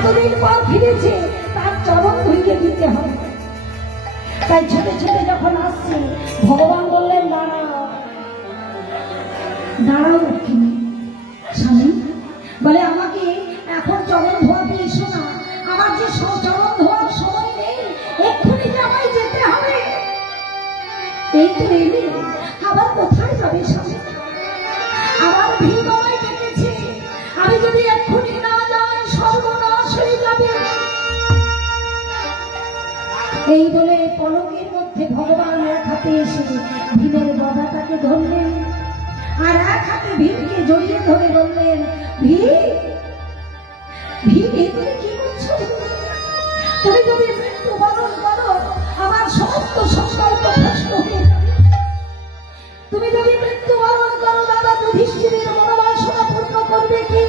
এতদিন পর ফিরেছে, তার চরণ ধুইয়ে দিতে হবে। তাই ছেলে ছেলে যখন আসছে, ভগবান বললেন দাঁড়াও দাঁড়াও লক্ষ্মী। স্বামী বলে আমাকে এখন চরণ ধোয়াতে এসো না, আমার যে চরণ ধোয়ার সময় নেই, এক্ষুনি যে আমায় যেতে হবে। এই তো এলে, আবার কোথায় যাবে স্বামী? আমার ভিড় আমায় ডেকেছে, আমি যদি এক্ষুনি না যাই সর্বনাশ হয়ে যাবে। এই বলে পলকের মধ্যে ভগবান এক হাতে এসে ভীমের গদাটাকে ধরলেন, আর এক হাতে ভীমকে জড়িয়ে ধরে বললেন, ভীম ভীম তুমি কি করছো? তুমি যদি মৃত্যুবরণ করো, আমার সমস্ত সংকল্প ভ্রষ্ট হয়ে যাবে। তুমি যদি মৃত্যুবরণ করো, দাদা যুধিষ্ঠিরের মনোবাসনা পূর্ণ করবে কে?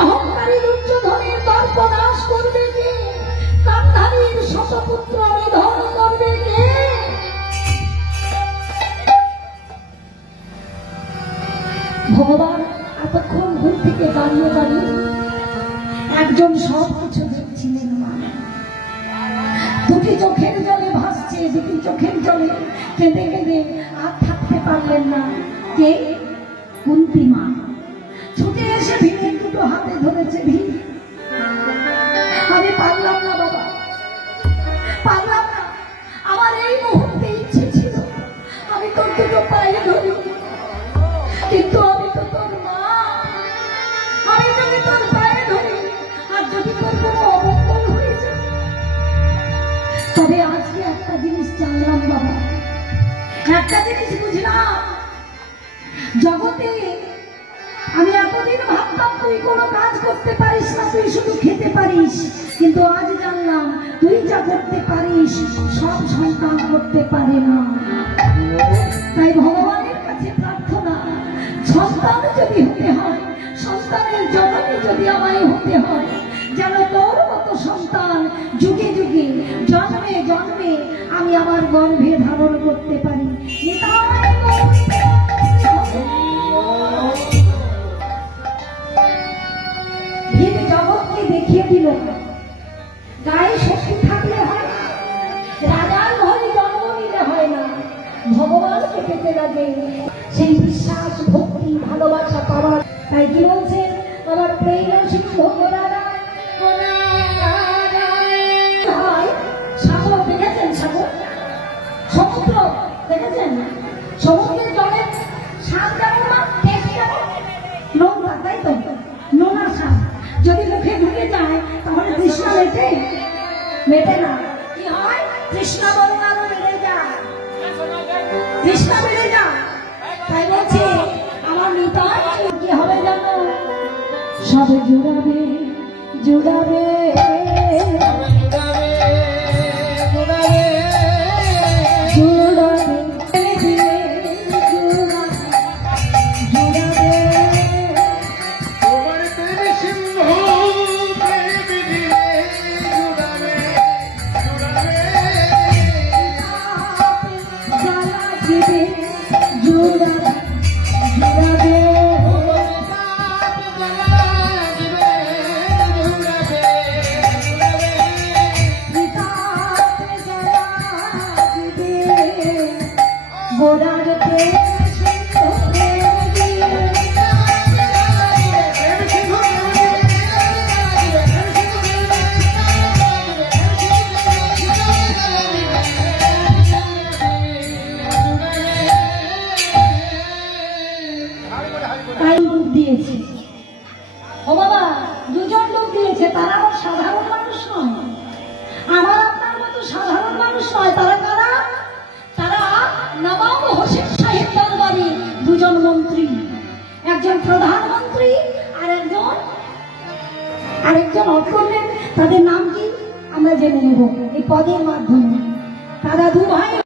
অহংকারী দুর্যোধনের দর্প নাশ করবে কে? কান্ধারীর শতপুত্র নিধন করবে কে? ভগবান এতক্ষণ দূর থেকে দাঁড়িয়ে দাঁড়িয়ে একজন সব কিছু দেখছিলেন না। দুটি চোখের জলে ভাসছে, দুটি চোখের জলে কেঁদে কেঁদে আর থাকতে পারলেন না। কে? কুন্তী মা ছুটে এসে ভীমের দুটো হাতে ধরেছে। ভীম আমি পারলাম না বাবা, পারলাম না। আমার এই মুহূর্তে ইচ্ছে ছিল আমি তোর দুটো পায়ে ধরি, কিন্তু আমি তো তোর মা। আমি যদি তোর পায়ে ধরি আর যদি তোর কোনো অমঙ্গল হয়ে যায়, তবে আজকে একটা জিনিস জানলাম বাবা, একটা জিনিস বুঝলাম, জগতে আমি এতদিন ভাবতাম তুই কোনো কাজ করতে পারিস না, তুই শুধু খেতে পারিস, কিন্তু আজ জানলাম তুই যা করতে পারিস সব সন্তান করতে পারে না। তাই ভগবানের কাছে প্রার্থনা, সন্তান যদি হতে হয়, সন্তানের জননী যদি আমায় হতে হয়, যেন তোর মতো সন্তান যুগে যুগে জন্মে জন্মে আমি আমার গর্ভে ধারণ করতে পারি। ভীম জগৎকে দেখিয়ে দিল গায়ে শক্তি থাকলে হয় না, রাজার ঘরে জন্ম নিলে হয় না, ভগবানকে পেতে লাগে সেই বিশ্বাস, ভক্তি, ভালোবাসা পাওয়ার। তাই কি বলছেন আমার প্রেম সিংহ সাগর দেখেছেন? সাগর সমুদ্র দেখেছেন? সমুদ্রের জলের স্বাদ যেমন না, টেস্ট যেমন নোংরা, তাই তো নোনা স্বাদ যদি মুখে ঢুকে যায় তাহলে তৃষ্ণা মেটে না। কি হয়? তৃষ্ণা বলুন আরো বেড়ে যায়, তৃষ্ণা বেড়ে যায়। তাই বলছে আমার নিতাই কি হবে জানো? সব জুড়াবে জুড়াবে দিয়েছে। ও বাবা, দুজন লোক দিয়েছে, তারা আবার সাধারণ মানুষ নয়, আমার আপনার মতো সাধারণ মানুষ নয়। তারা কারা? তারা নবাব হোসেন সাহেব দরবারে দুজন মন্ত্রী, একজন প্রধানমন্ত্রী আর একজন অপ্রণের। তাদের নাম কি আমরা জেনে নেব এই পদের মাধ্যমে। তারা দু ভাই।